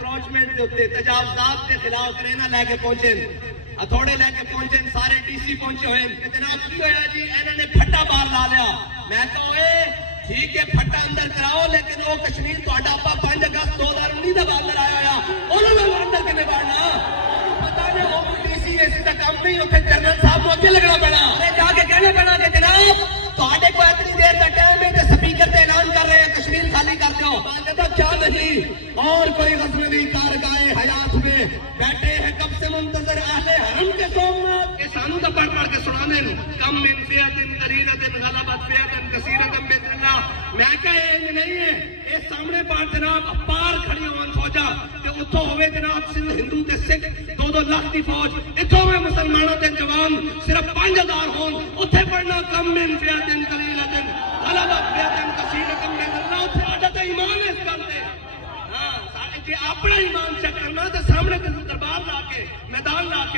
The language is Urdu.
انکروچمنٹ کے اتنے تجاوزات کے خلاف کرینا لے کے پہنچے ہتھوڑے لے کے پہنچے سارے ڈی سی پہنچے ہوئے کہ جناب کی ہویا جی انہوں نے پھٹا باہر لا لیا میں کہو ٹھیک ہے پھٹا اندر کراؤ لیکن وہ کشمیر تو آپ 5 اگست 2019 کا باہر آیا ہوا انہوں نے اندر کنے بڑھنا پتا نہیں وہ ڈی سی ایسی کا کام نہیں اتنے جنرل صاحب کو اگے لگنا پڑا ہمیں جا کے کہنے پڑا کہ جناب تھوڑے کو اتنی دیر کا ٹائم ہے کہ سپیکر سے اعلان کر رہے ہیں کشمیر خالی کر دو کیا نہیں اور کوئی غزنوی کارگاہ حیات میں بیٹھے ہیں کب سے منتظر اہل حرم کے سومنات یہ سانو تو پڑھ کے سنانے کم من فئۃ قلیلۃ غلبت فئۃ کثیرۃ باذن اللہ میں کہے نہیں ہے یہ سامنے پار جناب پار کھڑی ہون فوجا کہ اتھوں ہوئے جناب صرف ہندو تے سکھ 2 لاکھ دی فوج اتھوں میں مسلمانوں تے جوان صرف 5000 ہون اتھے پڑھنا کم من فئۃ قلیلۃ غلبت فئۃ کثیرۃ باذن اللہ اتھے آڈا تے ایمان ہے اس گل تے ہاں اپنا ایمان چیک کرنا تے سامنے دربار لا کے میدان لا کے